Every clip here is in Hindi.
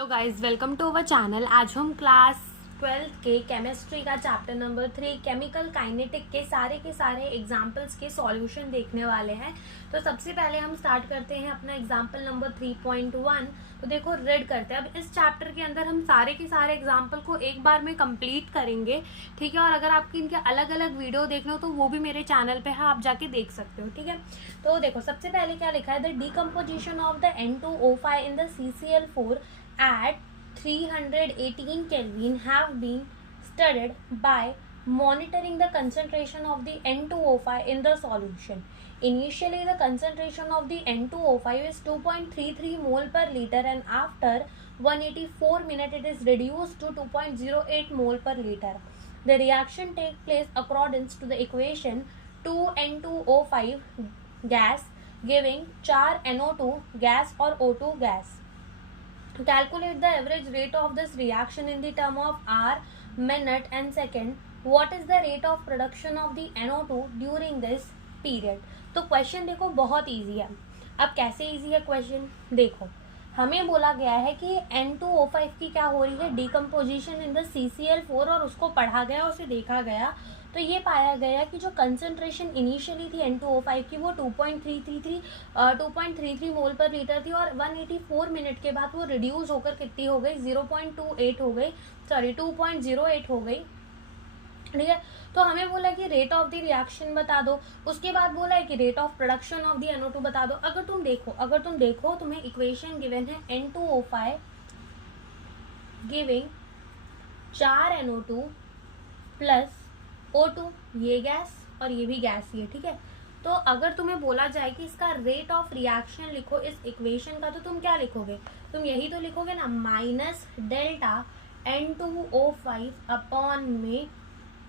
Hello guys, welcome to our channel. आज हम क्लास 12 के केमिस्ट्री का चैप्टर नंबर 3 केमिकल काइनेटिक के सारे एग्जांपल्स के सॉल्यूशन देखने वाले हैं। तो सबसे पहले हम स्टार्ट करते हैं अपना एग्जांपल नंबर 3.1। तो देखो, रीड करते हैं। अब इस चैप्टर के अंदर हम सारे के सारे एग्जाम्पल को एक बार में कंप्लीट करेंगे, ठीक है। और अगर आपकी इनके अलग अलग वीडियो देखना हो तो वो भी मेरे चैनल पे है, आप जाके देख सकते हो, ठीक है। तो देखो, सबसे पहले क्या लिखा है, the decomposition of the N2O5 in the CCl4 at 318 Kelvin have been studied by monitoring the concentration of the N2O5 in the solution. Initially, the concentration of the N2O5 is 2.33 mole per liter, and after 184 minutes it is reduced to 2.08 mole per liter. The reaction takes place according to the equation 2N2O5 gas giving 4 NO2 gas or O2 gas. Calculate the average rate of this reaction in the term of hour, minute and second. What is the rate of production of the NO2 during this period? तो क्वेश्चन देखो, बहुत इजी है। अब कैसे इजी है क्वेश्चन देखो, हमें बोला गया है कि N2O5 की क्या हो रही है, डिकम्पोजिशन इन द CCl4, और उसको पढ़ा गया, उसे देखा गया। तो ये पाया गया कि जो कंसंट्रेशन इनिशियली थी N2O5 की वो 2.33 मोल पर लीटर थी, और 184 मिनट के बाद वो रिड्यूस होकर कितनी हो गई, 0.28 हो गई, सॉरी 2.08 हो गई, ठीक है। तो हमें बोला कि रेट ऑफ द रिएक्शन बता दो, उसके बाद बोला है कि rate of production of the NO2 बता दो। अगर तुम देखो तुम्हें इक्वेशन गिवन है N2O5 giving 4 NO2 plus O2, ये गैस और ये भी गैस ही है, ठीक है। तो अगर तुम्हें बोला जाए कि इसका रेट ऑफ रिएक्शन लिखो इस इक्वेशन का, तो तुम क्या लिखोगे, तुम यही तो लिखोगे ना, माइनस डेल्टा N2O5 अपॉन में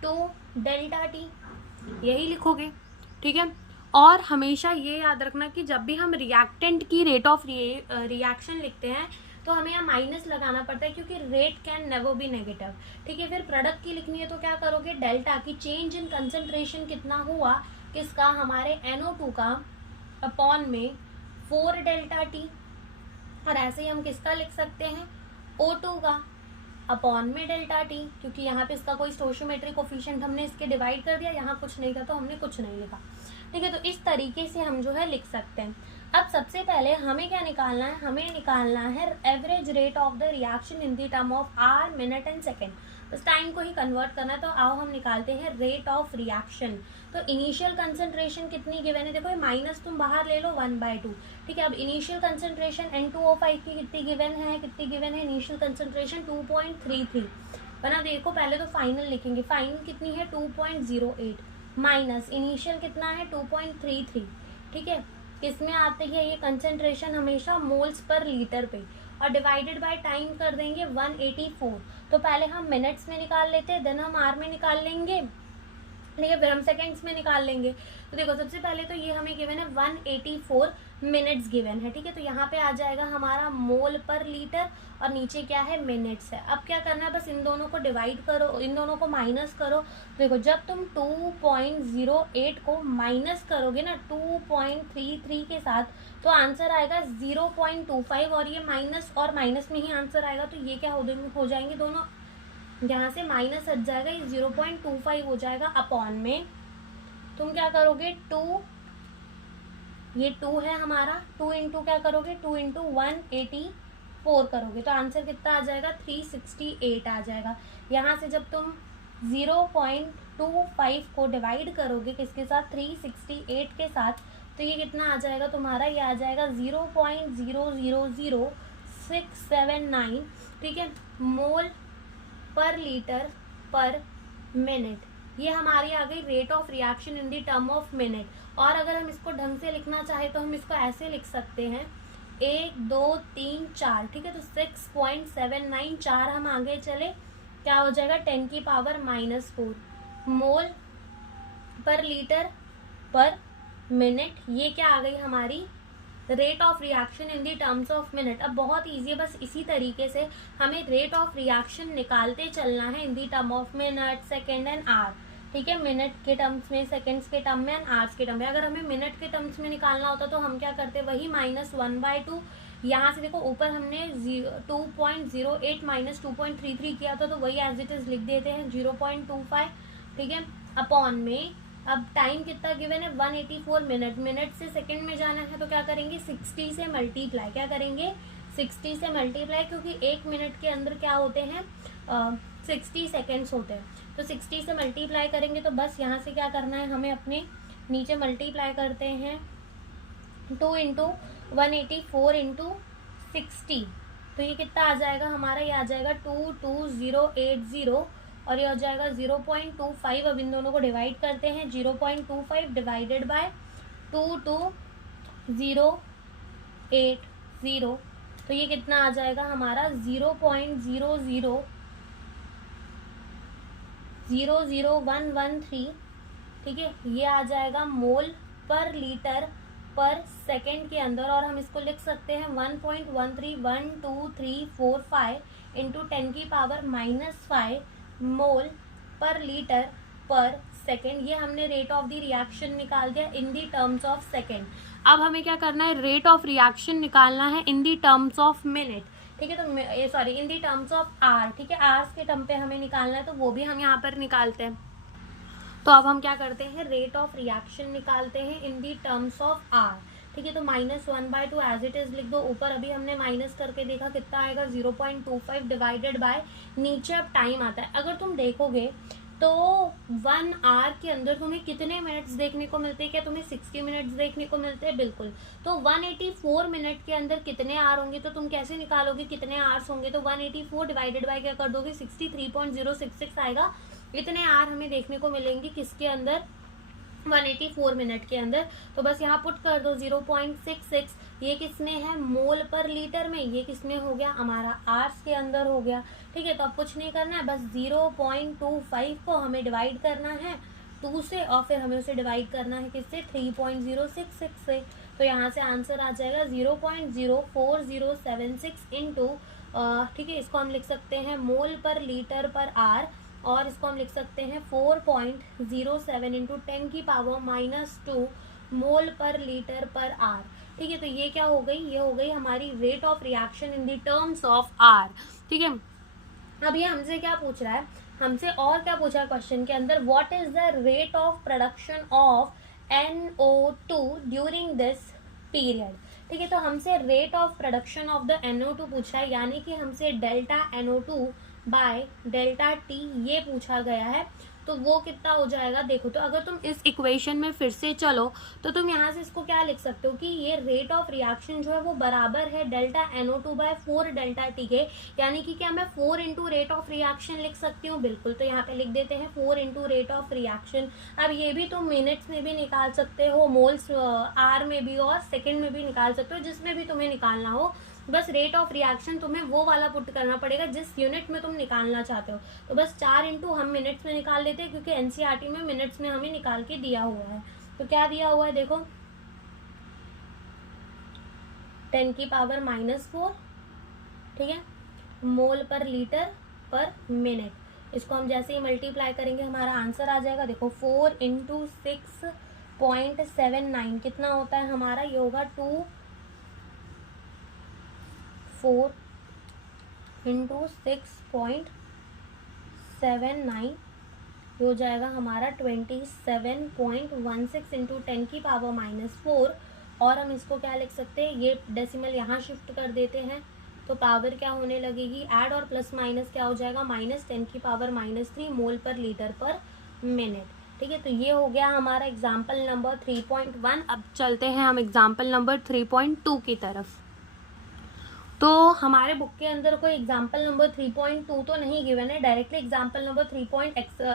2 डेल्टा T, यही लिखोगे, ठीक है। और हमेशा ये याद रखना कि जब भी हम रिएक्टेंट की रेट ऑफ रिएक्शन लिखते हैं तो हमें यहाँ माइनस लगाना पड़ता है, क्योंकि rate can never be negative, ठीक है। फिर प्रोडक्ट की लिखनी है तो क्या करोगे, डेल्टा की चेंज इन कंसंट्रेशन कितना हुआ, किसका, हमारे NO2 का, अपॉन में 4 डेल्टा T। और ऐसे ही हम किसका लिख सकते हैं, O2 का, अपॉन में डेल्टा T, क्योंकि यहाँ पे इसका कोई स्टोइचियोमेट्रिक कोफिशिएंट हमने इसके डिवाइड कर दिया, यहाँ कुछ नहीं था तो हमने कुछ नहीं लिखा, ठीक है। तो इस तरीके से हम जो है लिख सकते हैं। अब सबसे पहले हमें क्या निकालना है, हमें निकालना है average rate of the reaction in the term of hour, minute and second. बस टाइम को ही कन्वर्ट करना है। तो आओ हम निकालते हैं रेट ऑफ रिएक्शन। तो इनिशियल कंसंट्रेशन कितनी गिवन है, देखो ये माइनस तुम बाहर ले लो 1/2, ठीक है। अब इनिशियल कंसंट्रेशन N2O5 की कितनी गिवन है, इनिशियल कंसंट्रेशन 2.33, वरना देखो पहले तो फाइनल लिखेंगे, फाइनल कितनी है 2.08 माइनस इनिशियल कितना है 2.33, ठीक है। इसमें आते हैं ये कंसंट्रेशन हमेशा मोल्स पर लीटर पे, और डिवाइडेड बाय टाइम कर देंगे 184। तो पहले हम मिनट्स में निकाल लेते हैं, देन हम आर में निकाल लेंगे, ठीक है, फिर हम सेकेंड्स में निकाल लेंगे। तो देखो सबसे पहले तो ये हमें गिवन है 184 मिनट्स गिवन है, ठीक है। तो यहाँ पे आ जाएगा हमारा मोल पर लीटर, और नीचे क्या है, मिनट्स है। अब क्या करना है, बस इन दोनों को डिवाइड करो, इन दोनों को माइनस करो। देखो जब तुम 2.08 को माइनस करोगे ना 2.33 के साथ, तो आंसर आएगा 0.25, और ये माइनस और माइनस में ही आंसर आएगा। तो ये क्या हो जाएंगे दोनों, यहाँ से माइनस हट जाएगा, ये 0.25 हो जाएगा, अपॉन में तुम क्या करोगे 2, ये 2 है हमारा, 2 इंटू क्या करोगे, 2 इंटू 184 करोगे, तो आंसर कितना आ जाएगा 368 आ जाएगा। यहाँ से जब तुम 0.25 को डिवाइड करोगे किसके साथ, 368 के साथ, तो ये कितना आ जाएगा तुम्हारा, ये आ जाएगा 0.000679, ठीक है, मोल पर लीटर पर मिनट। ये हमारी आ गई rate of reaction in the term of minute. और अगर हम इसको ढंग से लिखना चाहे तो हम इसको ऐसे लिख सकते हैं 1 2 3 4, ठीक है। तो 6.79, 4 हम आगे चले, क्या हो जाएगा 10 की पावर -4 मोल पर लीटर पर मिनट। ये क्या आ गई हमारी rate of reaction in the terms of minute. अब बहुत ईजी है, बस इसी तरीके से हमें रेट ऑफ रिएक्शन निकालते चलना है in the term of minute, second and hour, ठीक है। मिनट के टर्म्स में, सेकेंड्स के टर्म में एंड आवर्स के टर्म में। अगर हमें मिनट के टर्म्स में निकालना होता तो हम क्या करते, वही -1/2 यहाँ से देखो ऊपर हमने 2.08 माइनस 2.33 किया था, तो वही एज इट इज लिख देते हैं 0.25, ठीक है, अपॉन में अब टाइम कितना गिवन है 184 मिनट, मिनट से सेकंड में जाना है तो क्या करेंगे 60 से मल्टीप्लाई, क्या करेंगे 60 से मल्टीप्लाई, क्योंकि एक मिनट के अंदर क्या होते हैं 60 सेकेंड्स होते हैं, तो 60 से मल्टीप्लाई करेंगे। तो बस यहाँ से क्या करना है हमें, अपने नीचे मल्टीप्लाई करते हैं 2 इंटू 184 इंटू 60, तो ये कितना आ जाएगा हमारा, ये आ जाएगा 22080 और ये हो जाएगा 0.25। अब इन दोनों को डिवाइड करते हैं, 0.25 डिवाइडेड बाय 22080, तो ये कितना आ जाएगा हमारा 0.0000113, ठीक है, ये आ जाएगा मोल पर लीटर पर सेकेंड के अंदर। और हम इसको लिख सकते हैं 1.131235 इंटू 10 की पावर -5 मोल पर लीटर पर सेकेंड। ये हमने रेट ऑफ द रिएक्शन निकाल दिया इन दी टर्म्स ऑफ सेकेंड। अब हमें क्या करना है, रेट ऑफ रिएक्शन निकालना है in the terms of minute, ठीक है, तो sorry in the terms of hour, ठीक है, आर्स के टर्म पे हमें निकालना है, तो वो भी हम यहाँ पर निकालते हैं। तो अब हम क्या करते हैं, रेट ऑफ रिएक्शन निकालते हैं इन दी टर्म्स ऑफ आर, ठीक है, तो -1/2 एज इट इज लिख दो। ऊपर अभी हमने माइनस करके देखा कितना आएगा 0.25 डिवाइडेड बाय, नीचे अब टाइम आता है। अगर तुम देखोगे तो 1 आवर के अंदर तुम्हें कितने मिनट्स देखने को मिलते हैं, क्या तुम्हें 60 मिनट्स देखने को मिलते हैं, बिल्कुल। तो 184 मिनट के अंदर कितने आवर होंगे, तो तुम कैसे निकालोगे कितने आवर्स होंगे, तो 184 डिवाइडेड बाय क्या कर दोगे 63.066 आएगा। इतने आवर हमें देखने को मिलेंगे किसके अंदर, 184 मिनट के अंदर। तो बस यहाँ पुट कर दो 0.66, ये किसमें है मोल पर लीटर में, ये किसमें हो गया हमारा आवर्स के अंदर हो गया, ठीक है। तो अब कुछ नहीं करना है, बस 0.25 को हमें डिवाइड करना है 2 से और फिर हमें उसे डिवाइड करना है किससे 3.066 से। तो यहाँ से आंसर आ जाएगा 0.04076 इंटू, ठीक है, इसको हम लिख सकते हैं मोल पर लीटर पर आर, और इसको हम लिख सकते हैं 4.07 इंटू 10 की पावर -2 मोल पर लीटर पर आर, ठीक है। तो ये क्या हो गई, ये हो गई हमारी rate of reaction in the terms of hour, ठीक है। अब ये हमसे क्या पूछ रहा है, हमसे और क्या पूछा है क्वेश्चन के अंदर, what is the rate of production of NO2 during this period, ठीक है। तो हमसे rate of production of the NO2 पूछा है, यानी कि हमसे delta NO2 by delta T ये पूछा गया है। तो वो कितना हो जाएगा, देखो, तो अगर तुम इस इक्वेशन में फिर से चलो तो तुम यहाँ से इसको क्या लिख सकते हो कि ये रेट ऑफ रिएक्शन जो है वो बराबर है delta NO2 bye 4 delta T के, यानी कि क्या मैं 4 इंटू रेट ऑफ रिएक्शन लिख सकती हूँ, बिल्कुल। तो यहाँ पे लिख देते हैं 4 इंटू रेट ऑफ रिएक्शन। अब ये भी तुम मिनट्स में भी निकाल सकते हो, मोल्स आर में भी और सेकेंड में भी निकाल सकते हो, जिसमें भी तुम्हें निकालना हो। बस रेट ऑफ रिएक्शन तुम्हें वो वाला पुट करना पड़ेगा जिस यूनिट में तुम निकालना चाहते हो। तो बस 4 इंटू हम मिनट्स में निकाल लेते हैं, क्योंकि एनसीईआरटी में मिनट्स में हमें निकाल के दिया हुआ है। तो क्या दिया हुआ है, देखो 10 की पावर -4, ठीक है, मोल पर लीटर पर मिनट। इसको हम जैसे ही मल्टीप्लाई करेंगे हमारा आंसर आ जाएगा, देखो 4 इंटू 6.79 कितना होता है हमारा, ये होगा 4 इंटू 6.79 हो जाएगा हमारा 27.16 इंटू 10 की पावर -4। और हम इसको क्या लिख सकते हैं, ये डेसिमल यहाँ शिफ्ट कर देते हैं तो पावर क्या होने लगेगी, ऐड और प्लस माइनस क्या हो जाएगा, -10 की पावर -3 मोल पर लीटर पर मिनट, ठीक है। तो ये हो गया हमारा एग्जाम्पल नंबर 3.1। अब चलते हैं हम एग्जाम्पल नंबर 3.2 की तरफ। तो हमारे बुक के अंदर कोई एग्जाम्पल नंबर 3.2 तो नहीं गिवन है, directly example number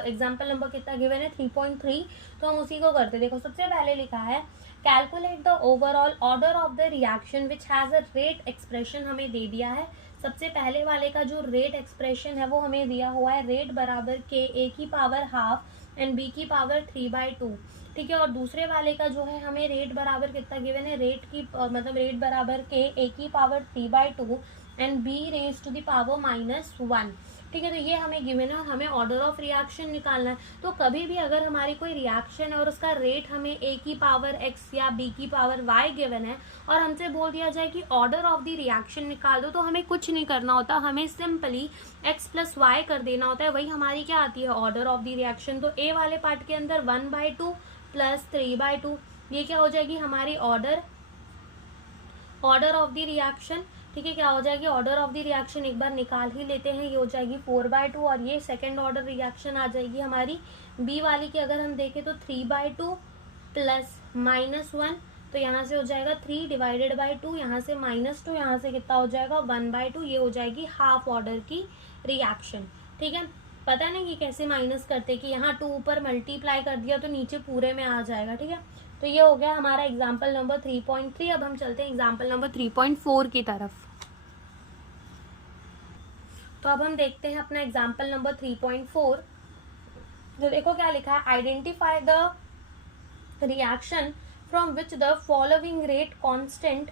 example number कितना गिवन है 3.3, तो हम उसी को करते। देखो सबसे पहले लिखा है calculate the overall order of the reaction which has a rate expression, हमें दे दिया है। सबसे पहले वाले का जो रेट एक्सप्रेशन है वो हमें दिया हुआ है, रेट बराबर के ए की पावर हाफ एंड बी की पावर 3/2, ठीक है। और दूसरे वाले का जो है हमें रेट बराबर कितना गिवन है, रेट की मतलब रेट बराबर के ए की power 3/2 and B raise to the power -1, ठीक है। तो ये हमें गिवन है और हमें ऑर्डर ऑफ रिएक्शन निकालना है। तो कभी भी अगर हमारी कोई रिएक्शन है और उसका रेट हमें ए की पावर x या b की पावर y गिवन है और हमसे बोल दिया जाए कि ऑर्डर ऑफ द रिएक्शन निकाल दो, तो हमें कुछ नहीं करना होता, हमें सिंपली x प्लस वाई कर देना होता है। वही हमारी क्या आती है, ऑर्डर ऑफ द रिएक्शन। तो ए वाले पार्ट के अंदर 1/2 प्लस 3/2, ये क्या हो जाएगी हमारी ऑर्डर ऑफ द रिएक्शन। ठीक है, क्या हो जाएगी ऑर्डर ऑफ द रिएक्शन, एक बार निकाल ही लेते हैं, ये हो जाएगी 4/2 और ये सेकेंड ऑर्डर रिएक्शन आ जाएगी हमारी बी वाली की। अगर हम देखें तो 3/2 प्लस -1, तो यहाँ से हो जाएगा 3 डिवाइडेड बाई 2, यहाँ से -2, यहाँ से कितना हो जाएगा 1/2, ये हो जाएगी हाफ ऑर्डर की रिएक्शन। ठीक है, पता नहीं कि कैसे माइनस करते, कि यहाँ 2 ऊपर मल्टीप्लाई कर दिया तो नीचे पूरे में आ जाएगा। ठीक है, तो ये हो गया हमारा एग्जाम्पल नंबर 3.3। अब हम चलते हैं एग्जाम्पल नंबर 3.4 की तरफ। तो अब हम देखते हैं अपना एग्जाम्पल नंबर 3.4। तो देखो क्या लिखा है, identify the reaction from which the following rate constant,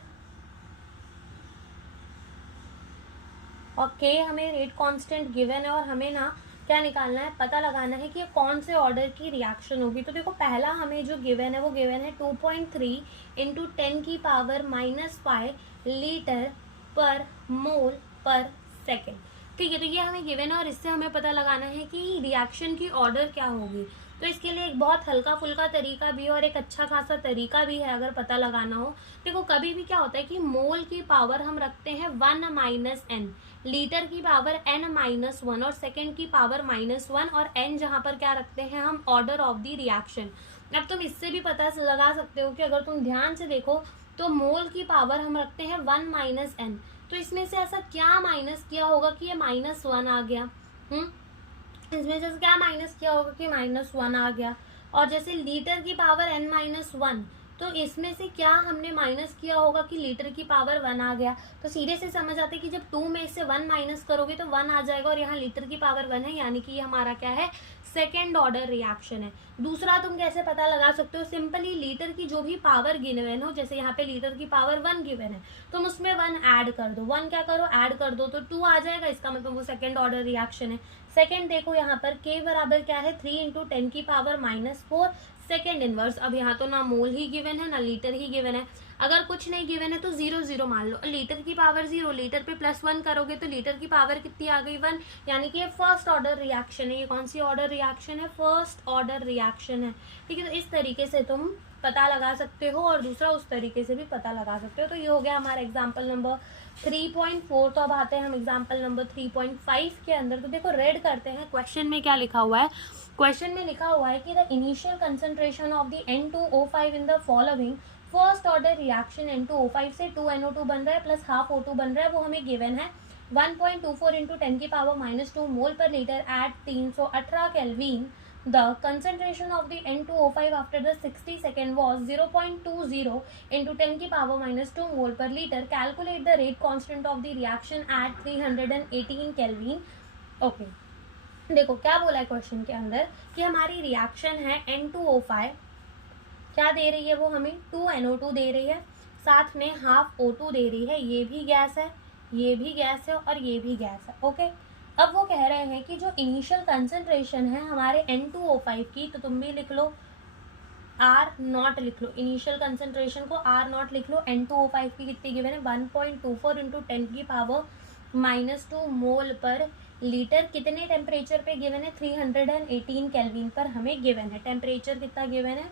और के हमें रेट कांस्टेंट गिवन है और हमें ना क्या निकालना है, पता लगाना है कि ये कौन से ऑर्डर की रिएक्शन होगी। तो देखो पहला हमें जो गिवन है वो गिवन है 2.3 इंटू 10 की पावर -5 लीटर पर मोल पर सेकेंड। ठीक है, तो ये हमें गिवन है और इससे हमें पता लगाना है कि रिएक्शन की ऑर्डर क्या होगी। तो इसके लिए एक बहुत हल्का फुल्का तरीका भी है और एक अच्छा खासा तरीका भी है अगर पता लगाना हो। देखो कभी भी क्या होता है कि मोल की पावर हम रखते हैं 1 - n, लीटर की पावर n-1 और सेकेंड की पावर -1, और n जहाँ पर क्या रखते हैं हम, ऑर्डर ऑफ द रिएक्शन। अब तुम इससे भी पता लगा सकते हो कि अगर तुम ध्यान से देखो तो मोल की पावर हम रखते हैं 1 - n, तो इसमें से ऐसा क्या माइनस किया होगा कि ये -1 आ गया। इसमें से क्या माइनस किया होगा कि -1 आ गया। और जैसे लीटर की पावर n-1, तो इसमें से क्या हमने माइनस किया होगा कि लीटर की पावर 1 आ गया। तो सीधे से समझ आते कि जब 2 में इससे 1 माइनस करोगे तो 1 आ जाएगा, और यहाँ लीटर की पावर 1 है, यानी कि ये हमारा क्या है, सेकेंड ऑर्डर रिएक्शन है। दूसरा तुम कैसे पता लगा सकते हो, सिंपली लीटर की जो भी पावर गिवन हो, जैसे यहाँ पे लीटर की पावर 1 गिवन है, तुम उसमें 1 ऐड कर दो, 1 क्या करो ऐड कर दो, तो 2 आ जाएगा, इसका मतलब वो सेकेंड ऑर्डर रिएक्शन है। सेकेंड देखो यहाँ पर k बराबर क्या है, 3 इंटू 10 की पावर -4 सेकेंड इनवर्स। अब यहाँ तो ना मोल ही गिवन है ना लीटर ही गिवन है, अगर कुछ नहीं गिवन है तो 0 0 मान लो। लीटर की पावर 0, लीटर पे +1 करोगे तो लीटर की पावर कितनी आ गई 1, यानी कि ये फर्स्ट ऑर्डर रिएक्शन है। ये कौन सी ऑर्डर रिएक्शन है, फर्स्ट ऑर्डर रिएक्शन है। ठीक है, तो इस तरीके से तुम पता लगा सकते हो और दूसरा उस तरीके से भी पता लगा सकते हो। तो ये हो गया हमारा एग्जाम्पल नंबर 3.4। तो अब आते हैं हम एग्जाम्पल नंबर 3.5 के अंदर। तो देखो रेड करते हैं क्वेश्चन में क्या लिखा हुआ है। क्वेश्चन में लिखा हुआ है कि the initial concentration of the N2O5 in the following first order reaction N2O5 से 2NO2 बन रहा है प्लस हाफ O2 बन रहा है, वो हमें गिवन है 1.24 इंटू 10 की पावर -2 मोल पर litre at 318 kelvin. The concentration of the N2O5 after the 60 second was 0.20 into 10 की power -2 mole per liter. Calculate the rate constant of the reaction at 318 Kelvin. Okay. देखो क्या बोला है क्वेश्चन के अंदर कि हमारी रिएक्शन है N2O5, क्या दे रही है वो हमें 2NO2 दे रही है, साथ में हाफ O2 दे रही है, ये भी गैस है, ये भी गैस है और ये भी गैस है। ओके, अब वो कह रहे हैं कि जो इनिशियल कंसंट्रेशन है हमारे N2O5 की, तो तुम भी लिख लो R0 लिख लो, इनिशियल कंसंट्रेशन को R0 लिख लो। N2O5 की कितनी गिवन है 1.24 इंटू 10 की पावर -2 मोल पर लीटर। कितने टेम्परेचर पे गिवन है, 318 केल्विन पर हमें गिवन है। टेम्परेचर कितना गिवन है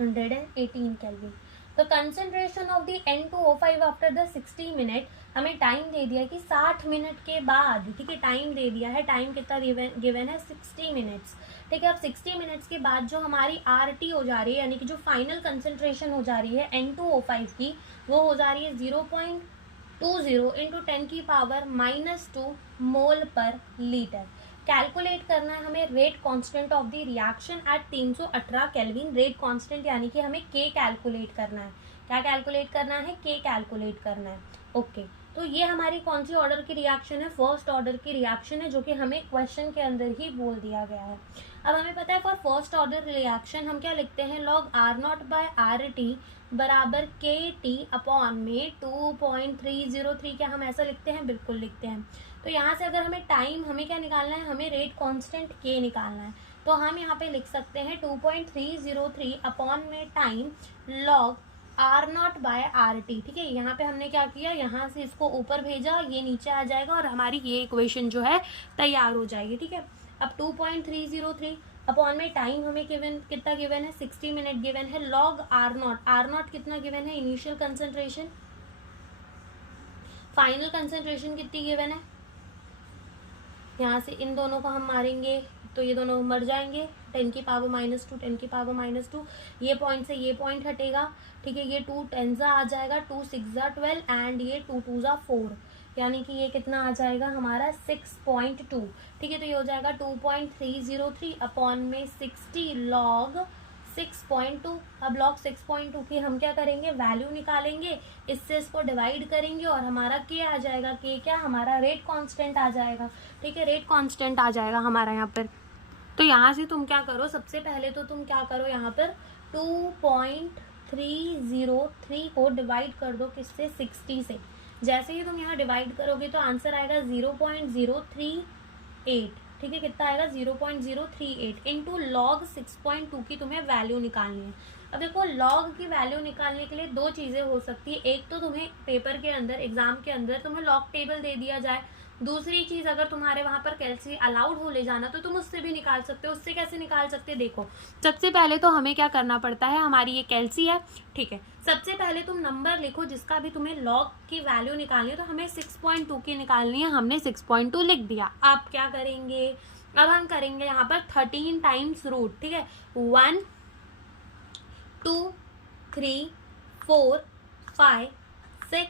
118 केल्विन। तो concentration of the N2O5 after the 60 minute, हमें टाइम दे दिया कि 60 मिनट के बाद, ठीक है, टाइम दे दिया है, टाइम कितना गिवन है 60 मिनट्स। ठीक है, अब 60 मिनट्स के बाद जो हमारी RT हो जा रही है, यानी कि जो फाइनल कंसंट्रेशन हो जा रही है N2O5 की, वो हो जा रही है 0.20 इंटू 10 की पावर -2 मोल पर लीटर। कैलकुलेट करना है हमें rate constant of the reaction at 318 kelvin. Rate constant यानी कि हमें K कैलकुलेट करना है। क्या कैलकुलेट करना है, K कैलकुलेट करना है। ओके, तो ये हमारी कौन सी ऑर्डर की रिएक्शन है, फर्स्ट ऑर्डर की रिएक्शन है, जो कि हमें क्वेश्चन के अंदर ही बोल दिया गया है। अब हमें पता है फॉर फर्स्ट ऑर्डर रिएक्शन हम क्या लिखते हैं, लॉग R0/RT बराबर KT अपॉन में 2.303। क्या हम ऐसा लिखते हैं, बिल्कुल लिखते हैं। तो यहाँ से अगर हमें टाइम, हमें क्या निकालना है, हमें रेट कांस्टेंट K निकालना है। तो हम यहाँ पे लिख सकते हैं 2.303 अपॉन में टाइम लॉग R0/RT। ठीक है, यहाँ पे हमने क्या किया, यहाँ से इसको ऊपर भेजा, ये नीचे आ जाएगा और हमारी ये इक्वेशन जो है तैयार हो जाएगी। ठीक है, अब 2.303 अपॉन में टाइम हमें गिवन, कितना गिवन है, 60 मिनट गिवन है, लॉग R0 कितना गिवन है, इनिशियल कंसंट्रेशन, फाइनल कंसंट्रेशन कितनी गिवन है, यहाँ से इन दोनों को हम मारेंगे तो ये दोनों मर जाएंगे, 10 की पावर -2, 10 की पावर -2, ये पॉइंट से ये पॉइंट हटेगा। ठीक है, ये 2 10 आ जाएगा, 2 6 12 एंड ये 2 2 4, यानी कि ये कितना आ जाएगा हमारा 6.2। ठीक है, तो ये हो जाएगा 2.303 अपॉन में 60 लॉग 6.2। अब लॉग 6.2 की हम क्या करेंगे, वैल्यू निकालेंगे, इससे इसको डिवाइड करेंगे और हमारा के आ जाएगा, के क्या, हमारा रेट कांस्टेंट आ जाएगा। ठीक है, रेट कांस्टेंट आ जाएगा हमारा यहाँ पर। तो यहाँ से तुम क्या करो, सबसे पहले तो तुम क्या करो, यहाँ पर 2.303 को डिवाइड कर दो किससे, 60 से। जैसे ही तुम यहाँ डिवाइड करोगे तो आंसर आएगा 0.038। ठीक है, कितना आएगा, 0.038 इंटू लॉग 6.2 की तुम्हें वैल्यू निकालनी है। अब देखो, लॉग की वैल्यू निकालने के लिए दो चीज़ें हो सकती है, एक तो तुम्हें पेपर के अंदर, एग्जाम के अंदर तुम्हें लॉग टेबल दे दिया जाए, दूसरी चीज़ अगर तुम्हारे वहाँ पर कैलसी अलाउड हो ले जाना तो तुम उससे भी निकाल सकते हो। उससे कैसे निकाल सकते हो, देखो सबसे पहले तो हमें क्या करना पड़ता है, हमारी ये कैलसी है। ठीक है, सबसे पहले तुम नंबर लिखो जिसका भी तुम्हें लॉग की वैल्यू निकालनी है। तो हमें 6.2 की निकालनी है, हमने 6.2 लिख दिया। आप क्या करेंगे, अब हम करेंगे यहाँ पर 13 टाइम्स रूट। ठीक है, 1 2 3 4 5 6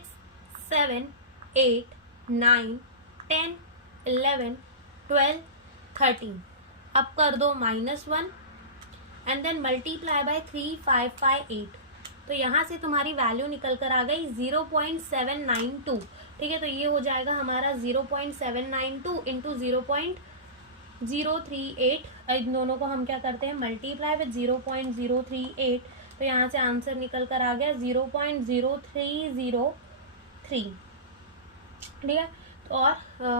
7 8 9 10 11 12 13। अब कर दो -1 एंड देन मल्टीप्लाई बाय 3558। तो यहाँ से तुम्हारी वैल्यू निकल कर आ गई 0.792। ठीक है, तो ये हो जाएगा हमारा 0.792 इंटू 0.038। इन दोनों को हम क्या करते हैं, मल्टीप्लाई विद 0.038। तो यहाँ से आंसर निकल कर आ गया 0.0303। ठीक है, और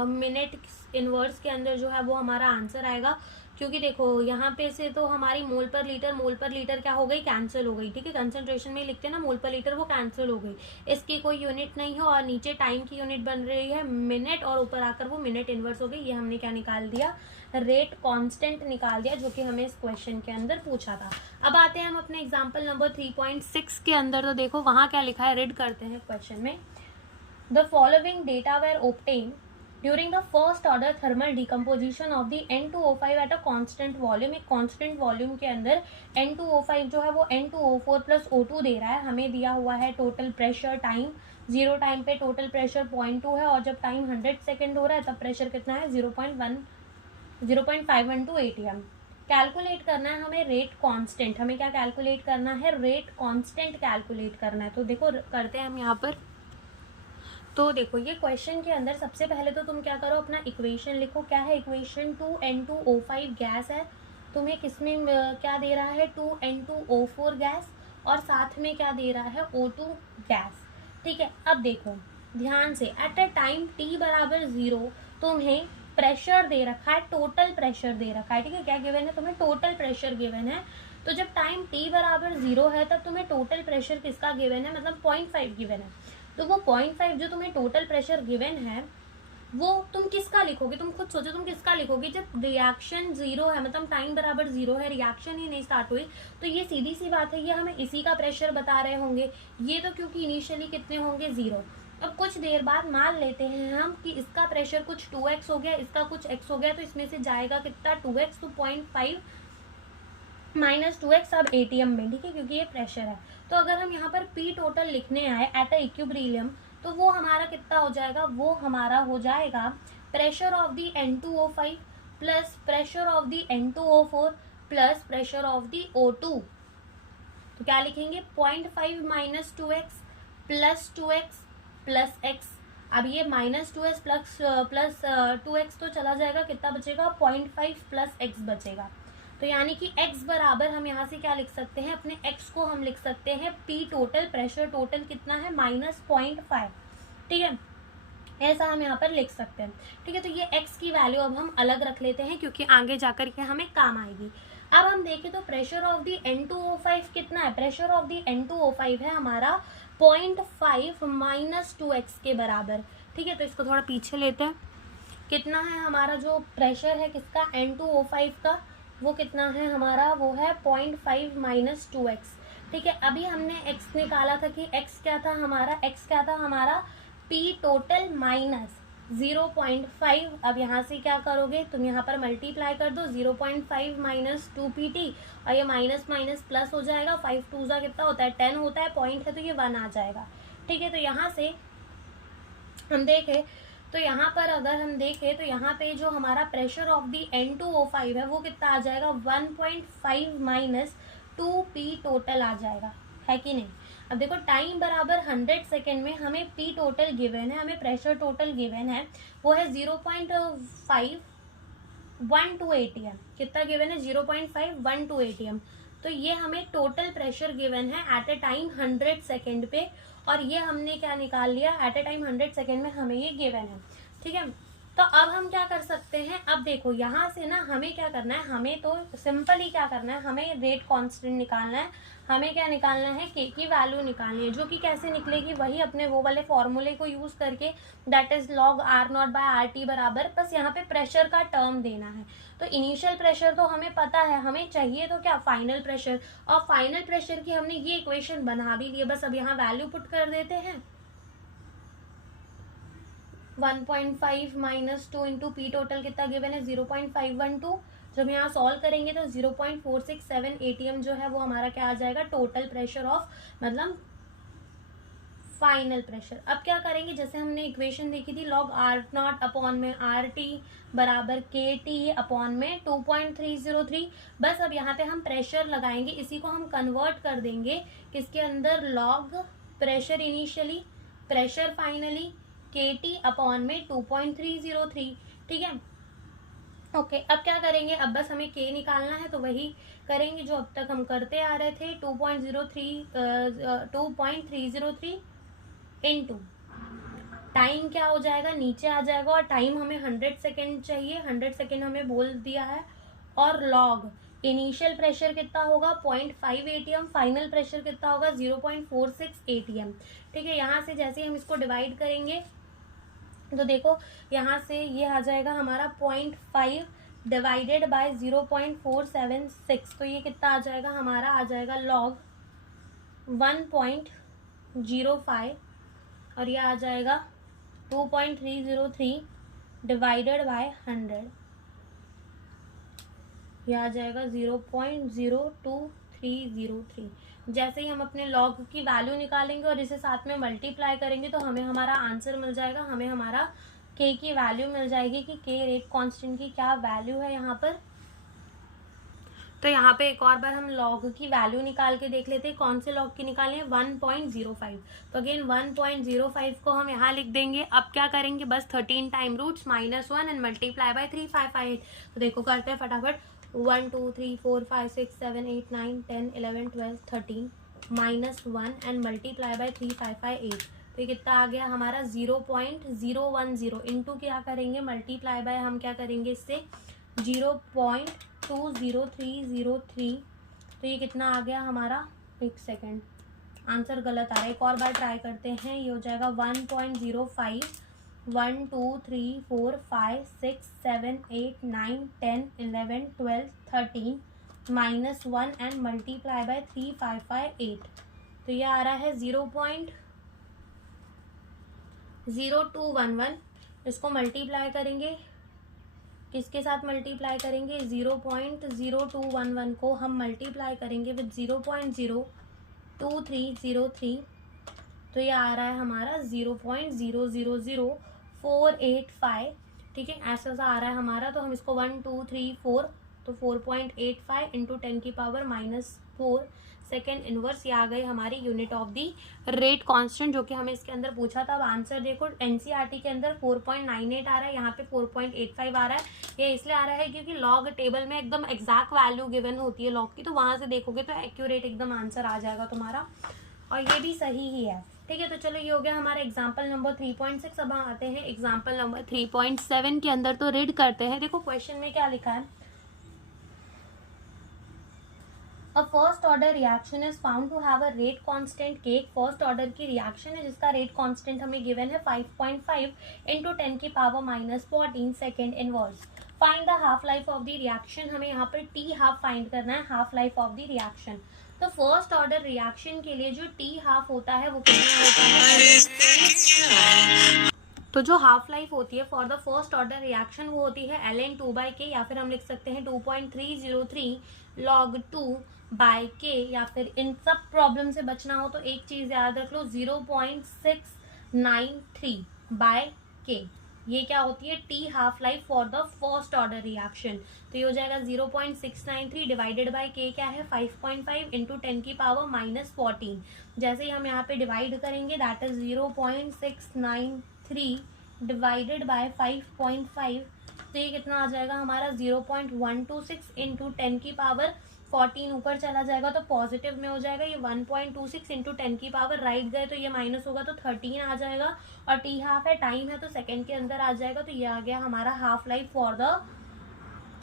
मिनट इनवर्स के अंदर जो है वो हमारा आंसर आएगा। क्योंकि देखो यहाँ पे से तो हमारी मोल पर लीटर क्या हो गई, कैंसिल हो गई। ठीक है, कंसंट्रेशन में लिखते हैं ना मोल पर लीटर, वो कैंसिल हो गई, इसकी कोई यूनिट नहीं है। और नीचे टाइम की यूनिट बन रही है मिनट, और ऊपर आकर वो मिनट इनवर्स हो गई। ये हमने क्या निकाल दिया, रेट कांस्टेंट निकाल दिया, जो कि हमें इस क्वेश्चन के अंदर पूछा था। अब आते हैं हम अपने एग्जाम्पल नंबर 3.6 के अंदर। तो देखो वहाँ क्या लिखा है, रीड करते हैं क्वेश्चन में। The following data were obtained during the first order thermal decomposition of the N2O5 at a constant volume। एक constant volume के अंदर N2O5 जो है वो N2O4 plus O2 दे रहा है। हमें दिया हुआ है टोटल प्रेशर, टाइम 0 टाइम पे टोटल प्रेशर 0.2 है, और जब टाइम 100 सेकेंड हो रहा है तब प्रेशर कितना है, 0.512 ATM। कैलकुलेट करना है हमें रेट कांस्टेंट। हमें क्या कैलकुलेट करना है, रेट कांस्टेंट कैलकुलेट करना है। तो देखो करते हैं हम यहाँ पर। तो देखो ये क्वेश्चन के अंदर सबसे पहले तो तुम क्या करो, अपना इक्वेशन लिखो। क्या है इक्वेशन, 2N2O5 गैस है, तुम्हें किसमें क्या दे रहा है, 2N2O4 गैस, और साथ में क्या दे रहा है, O2 गैस। ठीक है, अब देखो ध्यान से, एट अ टाइम t बराबर 0 तुम्हें प्रेशर दे रखा है, टोटल प्रेशर दे रखा है। ठीक है, क्या गिवन है, तुम्हें टोटल प्रेशर गिवन है। तो जब टाइम t बराबर 0 है तब तुम्हें टोटल प्रेशर किसका गिवन है, मतलब 0.5 गिवन है। तो वो 0.5 जो तुम्हें टोटल प्रेशर गिवन है वो तुम किसका लिखोगे, तुम खुद सोचो तुम किसका लिखोगे। जब रिएक्शन 0 है, मतलब टाइम बराबर 0 है, रिएक्शन ही नहीं स्टार्ट हुई, तो ये सीधी सी बात है, ये हमें इसी का प्रेशर बता रहे होंगे। ये तो क्योंकि इनिशियली कितने होंगे, 0। अब कुछ देर बाद मान लेते हैं हम कि इसका प्रेशर कुछ 2x हो गया, इसका कुछ x हो गया, तो इसमें से जाएगा कितना, 2x, तो 0.5 -2x अब ATM में। ठीक है, क्योंकि ये प्रेशर है। तो अगर हम यहाँ पर P टोटल लिखने आए एट अ इक्विलिब्रियम, तो वो हमारा कितना हो जाएगा, वो हमारा हो जाएगा pressure of the N2O5 plus pressure of the N2O4 plus pressure of the O2। तो क्या लिखेंगे, 0.5 -2x plus 2x plus x। अब ये -2s प्लस 2x तो चला जाएगा, कितना बचेगा 0.5 प्लस x बचेगा। तो यानी कि x बराबर हम यहाँ से क्या लिख सकते हैं, अपने x को हम लिख सकते हैं P टोटल, प्रेशर टोटल कितना है -0.5, ठीक है, ऐसा हम यहाँ पर लिख सकते हैं। ठीक है, तो ये x की वैल्यू अब हम अलग रख लेते हैं क्योंकि आगे जाकर के हमें काम आएगी। अब हम देखें तो प्रेशर ऑफ दी N2O5 कितना है, प्रेशर ऑफ दी N2O5 है हमारा 0.5 - 2x के बराबर। ठीक है, तो इसको थोड़ा पीछे लेते हैं। कितना है हमारा जो प्रेशर है किसका, N2O5 का, वो कितना है हमारा, वो है 0.5 - 2x। ठीक है, अभी हमने x निकाला था कि x क्या था हमारा P टोटल माइनस 0.5। अब यहाँ से क्या करोगे तुम, यहाँ पर मल्टीप्लाई कर दो, 0.5 - 2pt, और ये माइनस माइनस प्लस हो जाएगा, 5 2 जा कितना होता है 10 होता है, पॉइंट है तो ये 1 आ जाएगा। ठीक है, तो यहाँ से हम देखें तो यहाँ पर अगर हम देखें तो यहाँ पे जो हमारा प्रेशर ऑफ दी N2O5 है वो कितना आ जाएगा 1.5 - 2p टोटल आ जाएगा, है कि नहीं। अब देखो टाइम बराबर 100 सेकेंड में हमें P टोटल गिवन है, हमें प्रेशर टोटल गिवन है, वो है 0.512 atm। कितना गिवन है 0.512 atm। तो ये हमें टोटल प्रेशर गिवन है एट ए टाइम 100 सेकेंड पे, और ये हमने क्या निकाल लिया एट ए टाइम 100 सेकेंड में हमें ये गिवन है। ठीक है, तो अब हम क्या कर सकते हैं, अब देखो यहाँ से ना हमें क्या करना है, हमें तो सिंपल ही क्या करना है, हमें रेट कांस्टेंट निकालना है, हमें क्या निकालना है के की वैल्यू निकालनी है, जो कि कैसे निकलेगी, वही अपने वो वाले फॉर्मूले को यूज करके, दैट इज log R0/RT बराबर, बस यहाँ पे प्रेशर का टर्म देना है। तो इनिशियल प्रेशर तो हमें पता है, हमें चाहिए तो क्या फाइनल प्रेशर, और फाइनल प्रेशर की हमने ये इक्वेशन बना भी ली है, बस अब यहाँ वैल्यू पुट कर देते हैं। 1.5 - 2 इंटू पी टोटल कितना गिवन है 0.512। जब यहाँ सॉल्व करेंगे तो 0.467 atm जो है वो हमारा क्या आ जाएगा, टोटल प्रेशर ऑफ, मतलब फाइनल प्रेशर। अब क्या करेंगे, जैसे हमने इक्वेशन देखी थी log R0 अपॉन में RT बराबर KT अपॉन में 2.303। बस अब यहाँ पे हम प्रेशर लगाएंगे, इसी को हम कन्वर्ट कर देंगे किसके अंदर, log pressure initially, pressure finally, KT upon में 2.303। ठीक है, ओके, अब क्या करेंगे, अब बस हमें K निकालना है, तो वही करेंगे जो अब तक हम करते आ रहे थे, 2.303 इनटू टाइम क्या हो जाएगा, नीचे आ जाएगा, और टाइम हमें 100 सेकेंड चाहिए, 100 सेकेंड हमें बोल दिया है, और लॉग इनिशियल प्रेशर कितना होगा 0.5 atm, फाइनल प्रेशर कितना होगा 0.46 atm। ठीक है, यहाँ से जैसे ही हम इसको डिवाइड करेंगे तो देखो यहाँ से ये आ जाएगा हमारा 0.5 डिवाइडेड बाय 0.476, तो ये कितना आ जाएगा हमारा, आ जाएगा log 1.05, और ये आ जाएगा 2.303 डिवाइडेड बाय 100, ये आ जाएगा 0.02303। जैसे ही हम अपने लॉग की वैल्यू निकालेंगे और इसे साथ में मल्टीप्लाई करेंगे तो हमें हमारा आंसर मिल जाएगा, हमें हमारा के की वैल्यू मिल जाएगी कि के रेट कांस्टेंट की क्या वैल्यू है यहाँ पर। तो यहाँ पे एक और बार हम लॉग की वैल्यू निकाल के देख लेते हैं, कौन से लॉग की निकालें, 1.05। तो अगेन 1.05 को हम यहाँ लिख देंगे। अब क्या करेंगे, बस 13 time roots -1 and multiply by 3558। तो देखो करते हैं फटाफट, 1 2 3 4 5 6 7 8 9 10 11 12 13 -1 एंड मल्टीप्लाई बाय 3558। तो ये कितना आ गया हमारा 0.010 इंटू क्या करेंगे, मल्टीप्लाई बाय हम क्या करेंगे इससे 0.20303। तो ये कितना आ गया हमारा, एक सेकेंड आंसर गलत आ रहा है, एक और बार ट्राई करते हैं। ये हो जाएगा 1.05 1 2 3 4 5 6 7 8 9 10 11 12 13 -1 एंड मल्टीप्लाई बाय 3558। तो ये आ रहा है 0.0211। इसको मल्टीप्लाई करेंगे, किसके साथ मल्टीप्लाई करेंगे, 0.0211 को हम मल्टीप्लाई करेंगे विद 0.02303। तो ये आ रहा है हमारा 0.000485। ठीक है, ऐसा सा आ रहा है हमारा। तो हम इसको 1 2 3 4 तो 4.85 इंटू 10 की पावर -4 सेकेंड इनवर्स, ये आ गई हमारी unit of the rate constant, जो कि हमें इसके अंदर पूछा था। अब आंसर देखो, एनसीईआरटी के अंदर 4.98 आ रहा है, यहाँ पे 4.85 आ रहा है। ये इसलिए आ रहा है क्योंकि लॉग टेबल में एकदम एग्जैक्ट वैल्यू गिवन होती है लॉग की, तो वहां से देखोगे तो एक्यूरेट एकदम आंसर आ जाएगा तुम्हारा, और ये भी सही ही है। ठीक है, तो चलो ये हो गया हमारा एग्जाम्पल नंबर 3.6। अब हम आते हैं एग्जाम्पल नंबर 3.7 के अंदर, तो रीड करते हैं। देखो क्वेश्चन में क्या लिखा है, a first order reaction is found to have a rate constant k। First order की रिएक्शन है जिसका रेट कांस्टेंट हमें गिवन है 5.5 इंटू 10 की power -14 second inverse. Find the half life of the reaction, हमें यहाँ पर टी हाफ फाइंड करना है, half life of the reaction. तो फर्स्ट ऑर्डर रिएक्शन के लिए जो टी हाफ होता है वो कितना होता है, तो जो हाफ लाइफ होती है for the first order reaction वो होती है ln2/k, या फिर हम लिख सकते हैं 2.303 log 2/k, या फिर इन सब प्रॉब्लम से बचना हो तो एक चीज याद रख लो, 0.693/k, ये क्या होती है, T half life for the first order reaction. तो ये हो जाएगा 0.693 डिवाइडेड बाय k क्या है 5.5 इंटू 10 की पावर -14। जैसे ही हम यहाँ पे डिवाइड करेंगे, दैट इज 0.693 डिवाइडेड बाय 5.5, तो ये कितना आ जाएगा हमारा 0.126 इंटू 10 की पावर 14, ऊपर चला जाएगा तो पॉजिटिव में हो जाएगा, ये 1.26 इंटू 10 की पावर राइट गए तो ये माइनस होगा तो 13 आ जाएगा, और टी हाफ है, टाइम है तो सेकेंड के अंदर आ जाएगा, तो ये आ गया हमारा half life for the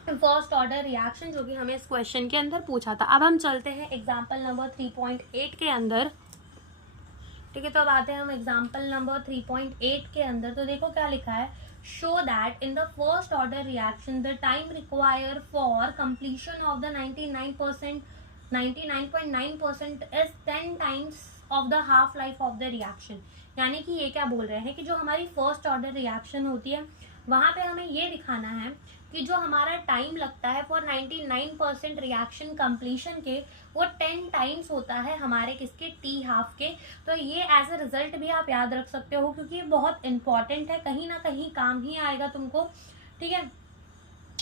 first order reaction, जो कि हमें इस क्वेश्चन के अंदर पूछा था। अब हम चलते हैं एग्जाम्पल नंबर 3.8 के अंदर। ठीक है, तो अब आते हैं हम एग्जाम्पल नंबर 3.8 के अंदर। तो देखो क्या लिखा है, show that in the first order reaction the time required for completion of the 99.9% is 10 times of the half life of the reaction। यानी कि ये क्या बोल रहे हैं कि जो हमारी फर्स्ट ऑर्डर रिएक्शन होती है वहां पे हमें ये दिखाना है कि जो हमारा टाइम लगता है फॉर 99% रिएक्शन कंप्लीशन के, वो 10 टाइम्स होता है हमारे किसके, टी हाफ के। तो ये एज अ रिजल्ट भी आप याद रख सकते हो क्योंकि ये बहुत इंपॉर्टेंट है, कहीं ना कहीं काम ही आएगा तुमको। ठीक है,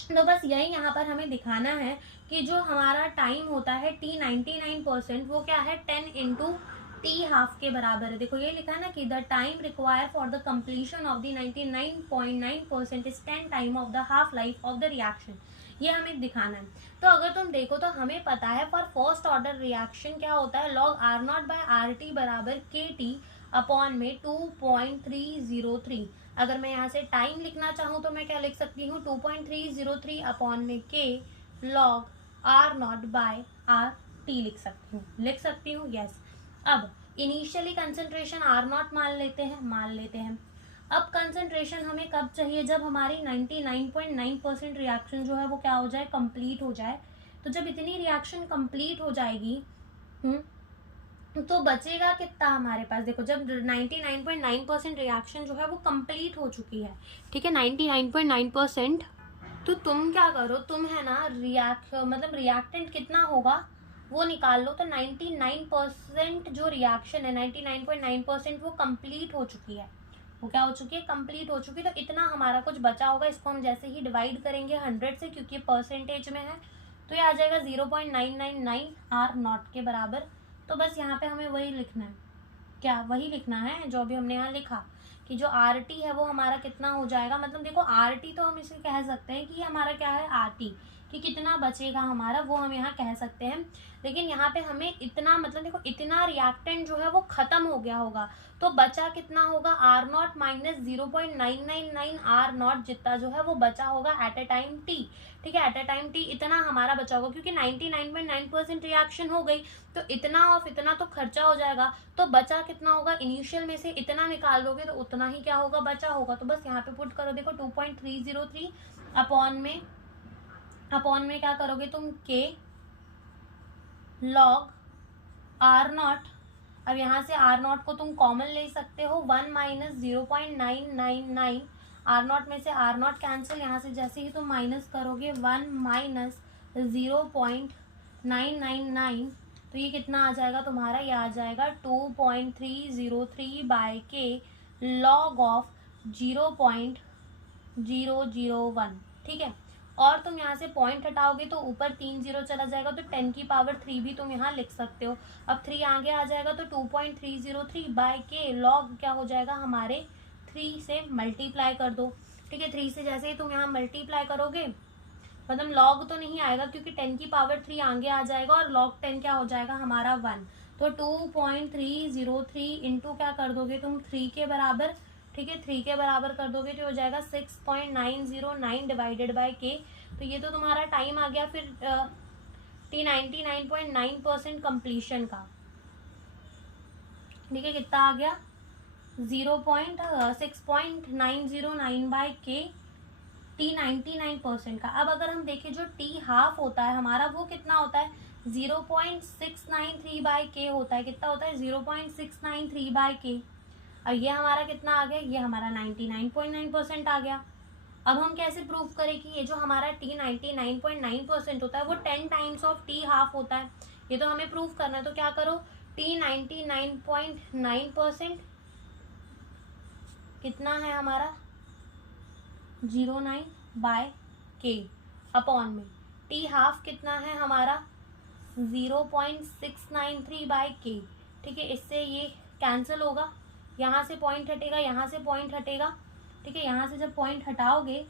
तो बस यही यहाँ पर हमें दिखाना है कि जो हमारा टाइम होता है टी 99%, वो क्या है 10 इंटू टी हाफ के बराबर है। देखो ये लिखा है ना कि the time require for the completion of the 99.9% is 10 time of the half life of the reaction, ये हमें दिखाना है। तो अगर तुम देखो तो हमें पता है फॉर फर्स्ट ऑर्डर रिएक्शन क्या होता है, log R0/RT बराबर KT अपॉन में 2.303। अगर मैं यहाँ से टाइम लिखना चाहूँ तो मैं क्या लिख सकती हूँ, 2.303 अपॉन में K log R0/RT लिख सकती हूँ, यस। अब इनिशियली कंसंट्रेशन R0 मान लेते हैं। अब कंसंट्रेशन हमें कब चाहिए, जब हमारी 99.9% रिएक्शन जो है वो क्या हो जाए, कंप्लीट हो जाए। तो जब इतनी रिएक्शन कंप्लीट हो जाएगी तो बचेगा कितना हमारे पास, देखो जब 99.9% रिएक्शन जो है वो कंप्लीट हो चुकी है, ठीक है 99.9%, तो तुम क्या करो, तुम है ना रिएक्टेंट कितना होगा वो निकाल लो। तो 99% जो रिएक्शन है 99.9% वो कंप्लीट हो चुकी है, वो क्या हो चुकी है, कंप्लीट हो चुकी है। तो इतना हमारा कुछ बचा होगा, इसको हम जैसे ही डिवाइड करेंगे 100 से, क्योंकि परसेंटेज में है, तो ये आ जाएगा 0.999 R0 के बराबर। तो बस यहाँ पे हमें वही लिखना है, क्या वही लिखना है जो भी हमने यहाँ लिखा कि जो RT है वो हमारा कितना हो जाएगा। मतलब देखो RT तो हम इसे कह सकते हैं कि हमारा क्या है RT, कि कितना बचेगा हमारा वो हम यहाँ कह सकते हैं। लेकिन यहाँ पे हमें इतना, मतलब देखो इतना रिएक्टेंट जो है वो खत्म हो गया होगा, तो बचा कितना होगा, R0 माइनस 0.999 R0 जितना जो है वो बचा होगा एट ए टाइम T। ठीक है, एट ए टाइम T इतना हमारा बचा होगा, क्योंकि 99.9% रिएक्शन हो गई तो इतना ऑफ इतना तो खर्चा हो जाएगा, तो बचा कितना होगा, इनिशियल में से इतना निकाल दोगे तो उतना ही क्या होगा, बचा होगा। तो बस यहाँ पे पुट करो, देखो 2.303 अपॉन में क्या करोगे तुम, K log R0। अब यहाँ से R0 को तुम कॉमन ले सकते हो, 1 माइनस 0.999, R0 में से R0 कैंसिल, यहाँ से जैसे ही तुम माइनस करोगे 1 माइनस 0.999, तो ये कितना आ जाएगा तुम्हारा, ये आ जाएगा 2.303/K log ऑफ 0.001। ठीक है, और तुम यहाँ से पॉइंट हटाओगे तो ऊपर 3 0 चला जाएगा, तो 10 की पावर 3 भी तुम यहाँ लिख सकते हो। अब 3 आगे आ जाएगा तो 2.303 बाय के लॉग क्या हो जाएगा हमारे 3 से मल्टीप्लाई कर दो, ठीक है। 3 से जैसे ही तुम यहाँ मल्टीप्लाई करोगे, मतलब लॉग तो नहीं आएगा क्योंकि 10 की पावर 3 आगे आ जाएगा, और लॉग 10 क्या हो जाएगा हमारा 1। तो 2.303 इंटू क्या कर दोगे तुम 3 के बराबर, ठीक है। 3 के बराबर कर दोगे तो हो जाएगा 6.909 डिवाइडेड बाय के। तो ये तो तुम्हारा टाइम आ गया फिर T99.9% कंप्लीशन का, ठीक है। कितना आ गया 6.909 बाय के T99% का। अब अगर हम देखें जो T हाफ होता है हमारा वो कितना होता है 0.693 बाय के होता है। कितना होता है 0.693 बाय के। और ये हमारा कितना आ गया, ये हमारा 99.9% आ गया। अब हम कैसे प्रूव करें कि ये जो हमारा T 99.9% होता है वो 10 टाइम्स ऑफ T हाफ होता है। ये तो हमें प्रूव करना है, तो क्या करो T 99.9% कितना है हमारा 09 बाय के अपॉन में T हाफ कितना है हमारा 0.693 बाय के, ठीक है। इससे ये कैंसिल होगा, यहाँ से पॉइंट हटेगा, यहाँ से पॉइंट हटेगा, ठीक है। यहाँ से जब पॉइंट हटाओगे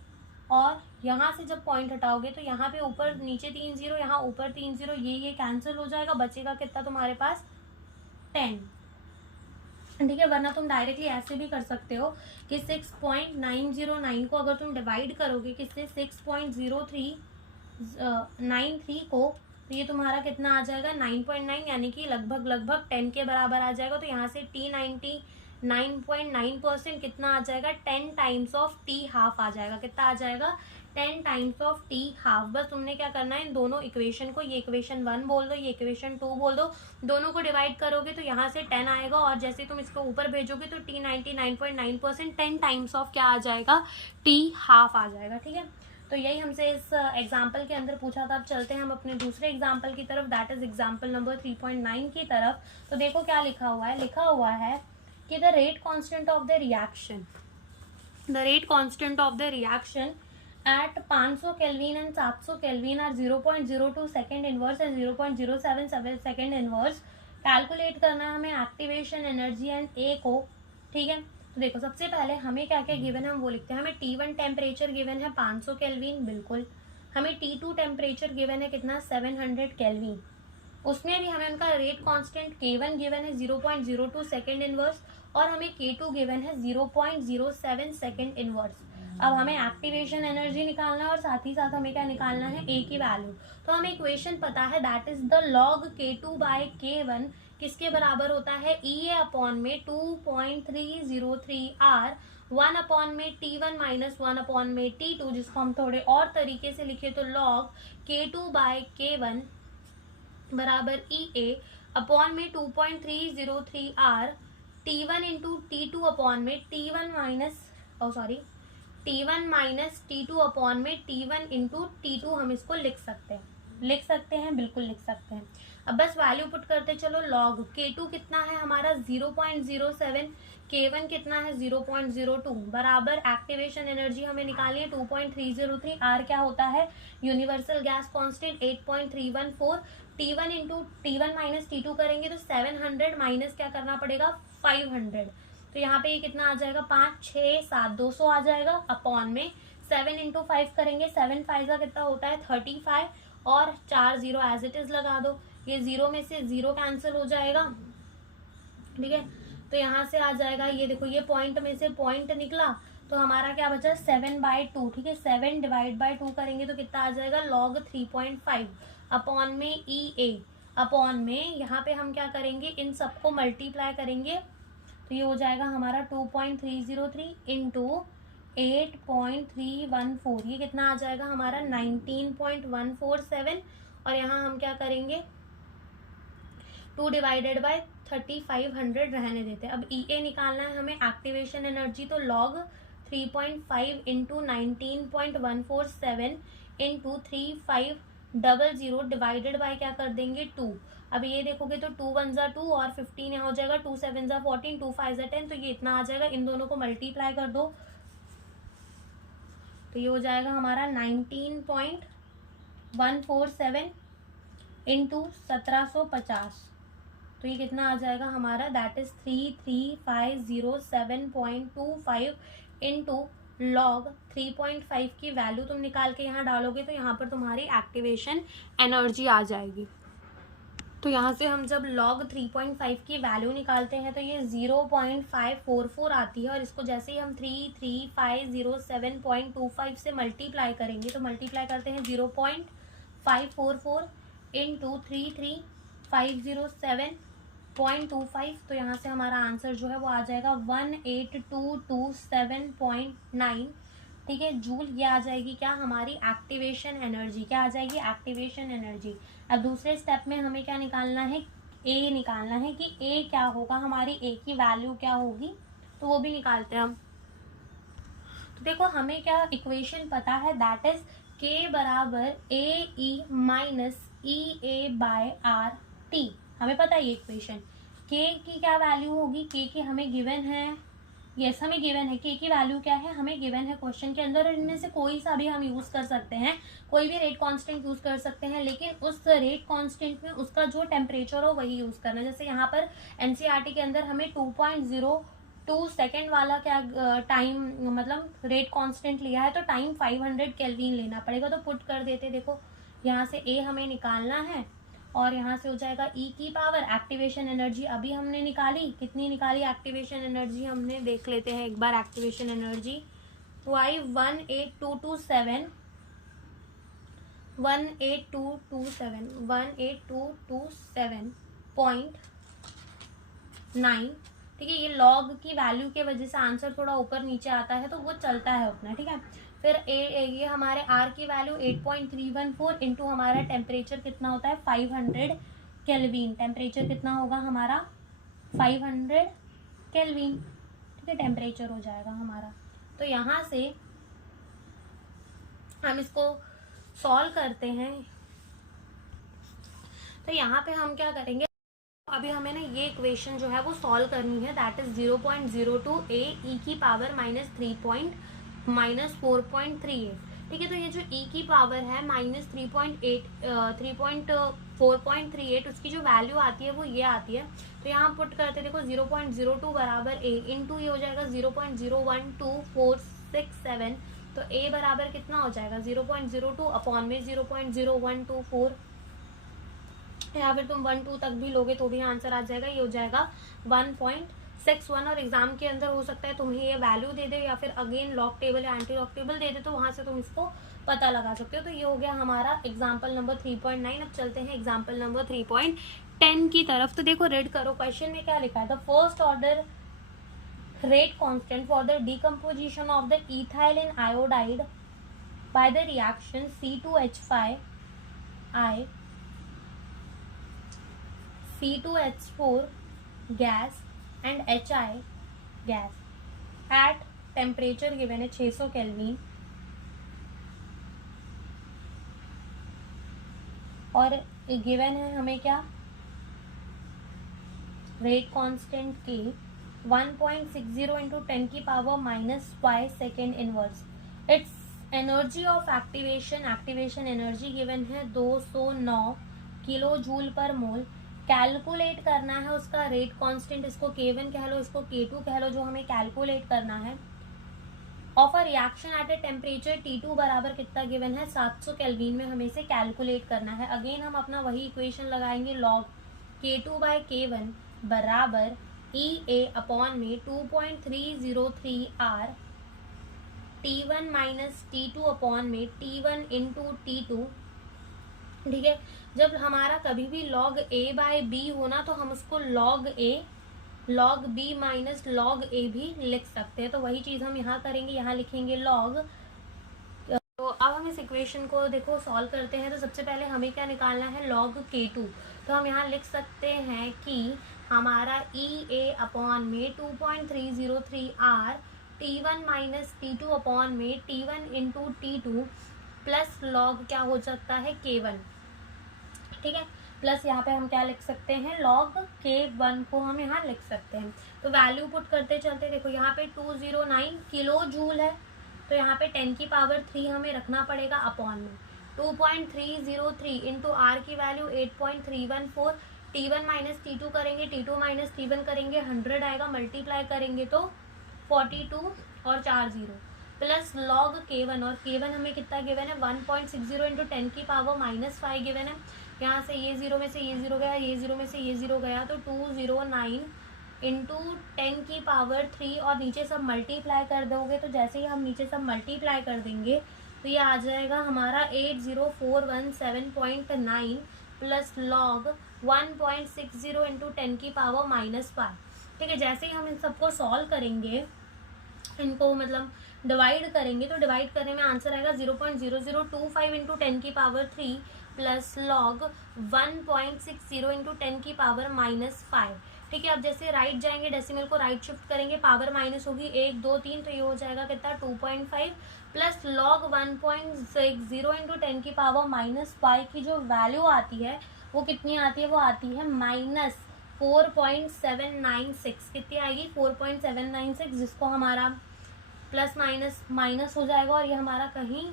और यहाँ से जब पॉइंट हटाओगे तो यहाँ पे ऊपर नीचे 3 0, यहाँ ऊपर 3 0, ये कैंसिल हो जाएगा, बचेगा कितना तुम्हारे पास 10, ठीक है। वरना तुम डायरेक्टली ऐसे भी कर सकते हो कि 6.909 को अगर तुम डिवाइड करोगे किससे 6.0393 को, तो ये तुम्हारा कितना आ जाएगा 9.9, यानी कि लगभग 10 के बराबर आ जाएगा। तो यहाँ से T99.9% कितना आ जाएगा 10 टाइम्स ऑफ T हाफ आ जाएगा। कितना आ जाएगा 10 टाइम्स ऑफ T हाफ। बस तुमने क्या करना है इन दोनों इक्वेशन को, ये इक्वेशन 1 बोल दो, ये इक्वेशन 2 बोल दो, दोनों को डिवाइड करोगे तो यहाँ से 10 आएगा, और जैसे तुम इसको ऊपर भेजोगे तो T99.9% 10 टाइम्स ऑफ क्या आ जाएगा T हाफ आ जाएगा, ठीक है। तो यही हमसे इस एग्जाम्पल के अंदर पूछा था। अब चलते हैं हम अपने दूसरे एग्जाम्पल की तरफ, दैट इज एग्जाम्पल नंबर 3.9 की तरफ। तो देखो क्या लिखा हुआ है, लिखा हुआ है कि the rate constant of the reaction, the rate constant of the reaction at 500 Kelvin and 700 Kelvin are 0.02 second inverse and 0.07 second inverse। Calculate करना है हमें एक्टिवेशन एनर्जी एंड ए को, ठीक है। तो देखो सबसे पहले हमें क्या क्या गिवन है हम वो लिखते हैं। हमें T1 टेम्परेचर गिवन है 500 केल्विन, बिल्कुल। हमें T2 टेम्परेचर गिवन है कितना 700 केल्विन, उसमें भी हमें उनका रेट कांस्टेंट K1 गिवन है 0.02 सेकेंड इनवर्स, और हमें K2 गिवन है 0.07 सेकेंड इनवर्स। अब हमें एक्टिवेशन एनर्जी निकालना है और साथ ही साथ हमें क्या निकालना है ए की वैल्यू। तो हमें इक्वेशन पता है that is the log K2 by K1 किसके बराबर होता है EA अपॉन में 2.303 R 1 अपॉन में T1 माइनस 1 अपॉन में T2, जिसको हम थोड़े और तरीके से लिखे तो लॉग K2 बाय K1 बराबर EA अपॉन में 2.303 R T1 into T2 upon में T1 माइनस T2 अपॉन में T1 इंटू T2 हम इसको लिख सकते हैं, बिल्कुल लिख सकते हैं। अब बस वैल्यू पुट करते चलो। लॉग K2 कितना है हमारा 0.07, K1 कितना है 0.02 बराबर एक्टिवेशन एनर्जी हमें निकालनी है 2.303, R क्या होता है universal gas constant 8.314, T1 into T1 minus T2 करेंगे तो 700 माइनस क्या करना पड़ेगा 500, तो यहाँ पे ये कितना आ जाएगा 5 6 7 200 आ जाएगा अपॉन में 7 इंटू 5 करेंगे, 7 5 का कितना होता है 35, और 4 0 एज इट इज लगा दो, ये 0 में से 0 कैंसिल हो जाएगा, ठीक है। तो यहाँ से आ जाएगा, ये देखो ये पॉइंट में से पॉइंट निकला तो हमारा क्या बचा 7/2, ठीक है। 7 डिवाइड बाय 2 करेंगे तो कितना आ जाएगा log 3.5 अपॉन में EA अपॉन में यहाँ पे हम क्या करेंगे इन सबको मल्टीप्लाई करेंगे, तो ये हो जाएगा हमारा 2.303 इंटू 8.314, ये कितना आ जाएगा हमारा 19.147, और यहाँ हम क्या करेंगे 2 डिवाइडेड बाय 3500 रहने देते हैं। अब EA निकालना है हमें एक्टिवेशन एनर्जी, तो log 3.5 into 19.147 into 3500 divided by क्या कर देंगे 2। अब ये देखोगे तो 2 1 जा 2 और 15 यहाँ हो जाएगा, 2 7 जा 14, 2 5 जा 10, तो ये इतना आ जाएगा। इन दोनों को मल्टीप्लाई कर दो तो ये हो जाएगा हमारा 19.147 इंटू 1750। तो ये कितना आ जाएगा हमारा, दैट इज 33507.25 इंटू लॉग 3.5 की वैल्यू तुम निकाल के यहाँ डालोगे तो यहाँ पर तुम्हारी एक्टिवेशन एनर्जी आ जाएगी। तो यहाँ से हम जब log 3.5 की वैल्यू निकालते हैं तो ये 0.544 आती है, और इसको जैसे ही हम 33507.25 से मल्टीप्लाई करेंगे तो मल्टीप्लाई करते हैं 0.544 इंटू 33507.25, तो यहाँ से हमारा आंसर जो है वो आ जाएगा 18227.9, ठीक है, जूल। ये आ जाएगी क्या, हमारी एक्टिवेशन एनर्जी। क्या आ जाएगी, एक्टिवेशन एनर्जी। अब दूसरे स्टेप में हमें क्या निकालना है, ए निकालना है कि ए क्या होगा, हमारी ए की वैल्यू क्या होगी, तो वो भी निकालते हैं हम। तो देखो हमें क्या इक्वेशन पता है, दैट इज के बराबर ए ई माइनस ई ए बाय आर टी। हमें पता है ये इक्वेशन। के की क्या वैल्यू होगी, के की हमें गिवन है, यस हमें गिवन है, के की वैल्यू क्या है, हमें गिवन है क्वेश्चन के अंदर, और इनमें से कोई सा भी हम यूज कर सकते हैं, कोई भी रेट कांस्टेंट यूज कर सकते हैं, लेकिन उस रेट कांस्टेंट में उसका जो टेम्परेचर हो वही यूज करना है। जैसे यहाँ पर एनसीईआरटी के अंदर हमें 2.02 सेकेंड वाला क्या टाइम मतलब रेट कांस्टेंट लिया है, तो टाइम 500 केल्विन लेना पड़ेगा। तो पुट कर देते, देखो यहाँ से ए हमें निकालना है और यहाँ से हो जाएगा ई की पावर एक्टिवेशन एनर्जी। अभी हमने निकाली, कितनी निकाली एक्टिवेशन एनर्जी, हमने देख लेते हैं एक बार एक्टिवेशन एनर्जी। वाई 18227.9, ठीक है। ये लॉग की वैल्यू के वजह से आंसर थोड़ा ऊपर नीचे आता है तो वो चलता है उतना, ठीक है। फिर ये हमारे आर की वैल्यू 8.314 इंटू हमारा टेम्परेचर कितना होता है 500 केल्विन। टेम्परेचर कितना होगा हमारा 500 केल्विन, ठीक है, टेम्परेचर हो जाएगा हमारा। तो यहाँ से हम इसको सॉल्व करते हैं। तो यहाँ पे हम क्या करेंगे, अभी हमें ना ये इक्वेशन जो है वो सॉल्व करनी है, दैट इज 0.02 ए ई की पावर -4.38, ठीक है। तो ये जो e की पावर है -3.4.38 उसकी जो वैल्यू आती है वो ये आती है। तो यहाँ पुट करते देखो 0.02 बराबर a इंटू ये हो जाएगा 0.012467, तो a बराबर कितना हो जाएगा 0.02 अपॉन में 0.0124, या फिर तुम 1 2 तक भी लोगे तो भी आंसर आ जाएगा। ये हो जाएगा 1.61, और एग्जाम के अंदर हो सकता है तुम्हें ये वैल्यू दे दे या फिर अगेन लॉग टेबल या एंटी लॉग टेबल दे दे, तो वहां से तुम इसको पता लगा सकते हो। तो ये हो गया हमारा एग्जाम्पल नंबर 3.9। अब चलते हैं एग्जाम्पल नंबर 3.10 की तरफ। तो देखो रीड करो, क्वेश्चन में क्या लिखा है, the first order rate constant for the decomposition of the ethyl in iodide by the reaction C2H5I C2H4 gas and HI gas at temperature given है 600 केल्विन, और गिवन है हमें क्या, रेट कांस्टेंट के 1.60 इंटू 10 की power -5 second inverse. It's energy of activation energy given है 209 किलो जूल पर मोल। कैलकुलेट करना है उसका रेट कांस्टेंट, इसको K1 कह लो, इसको K2 कह लो, जो हमें कैलकुलेट करना है। Of a reaction at a temperature T2 बराबर कितना गिवन है 700 केल्विन में हमें इसे कैलकुलेट करना है। अगेन हम अपना वही इक्वेशन लगाएंगे, लॉग K2 बाय K1 बराबर EA अपॉन में 2.303 R T1 minus T2 upon में T1 इंटू T2, ठीक है। जब हमारा कभी भी log A बाय B होना तो हम उसको log A log B minus log A भी लिख सकते हैं। तो वही चीज हम यहाँ करेंगे, यहाँ लिखेंगे log। तो अब हम इस इक्वेशन को देखो सॉल्व करते हैं। तो सबसे पहले हमें क्या निकालना है, log K2। तो हम यहाँ लिख सकते हैं कि हमारा EA अपॉन में 2.303 R T1 minus T2 upon में T1 into T2 plus log क्या हो सकता है K1, ठीक है, प्लस यहाँ पे हम क्या लिख सकते हैं, लॉग K1 को हम यहाँ लिख सकते हैं। तो वैल्यू पुट करते चलते, देखो यहाँ पे 209 किलो जूल है, तो यहाँ पे 10 की पावर 3 हमें रखना पड़ेगा अपॉन में 2.303 इंटू आर की वैल्यू 8.314, T1 माइनस T2 करेंगे, T2 माइनस T1 करेंगे, 100 आएगा, मल्टीप्लाई करेंगे तो 42 और 4 0 प्लस लॉग K1, और K1 हमें कितना गिवन है 1.60 इंटू 10 की पावर माइनस 5 गिवन है। यहाँ से ये 0 में से ये 0 गया, ये 0 में से ये 0 गया, तो 209 इंटू 10 की पावर 3 और नीचे सब मल्टीप्लाई कर दोगे। तो जैसे ही हम नीचे सब मल्टीप्लाई कर देंगे तो ये आ जाएगा हमारा 80417.9 प्लस लॉग 1.60 इंटू 10 की पावर माइनस 5। ठीक है, जैसे ही हम इन सबको सॉल्व करेंगे, इनको मतलब डिवाइड करेंगे, तो डिवाइड करने में आंसर आएगा 0.0025 इंटू 10 की पावर 3 प्लस लॉग 1.60 इंटू 10 की पावर माइनस 5। ठीक है, अब जैसे राइट जाएंगे, डेसिमल को राइट शिफ्ट करेंगे, पावर माइनस होगी 1 2 3, तो ये हो जाएगा कितना 2.5 प्लस लॉग 1.60 इंटू 10 की पावर माइनस 5 की जो वैल्यू आती है वो कितनी आती है, वो आती है माइनस 4.796। कितनी आएगी 4.796, जिसको हमारा प्लस माइनस माइनस हो जाएगा और ये हमारा कहीं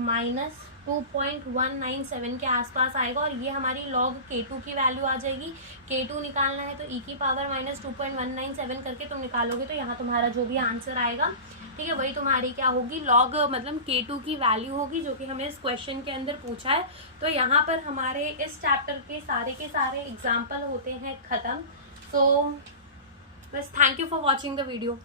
माइनस 2.197 के आसपास आएगा, और ये हमारी लॉग K2 की वैल्यू आ जाएगी। K2 निकालना है तो e की पावर माइनस 2.197 करके तुम निकालोगे, तो यहाँ तुम्हारा जो भी आंसर आएगा, ठीक है, वही तुम्हारी क्या होगी, लॉग मतलब K2 की वैल्यू होगी, जो कि हमें इस क्वेश्चन के अंदर पूछा है। तो यहाँ पर हमारे इस चैप्टर के सारे एग्जाम्पल होते हैं ख़त्म। सो बस thank you for watching the video.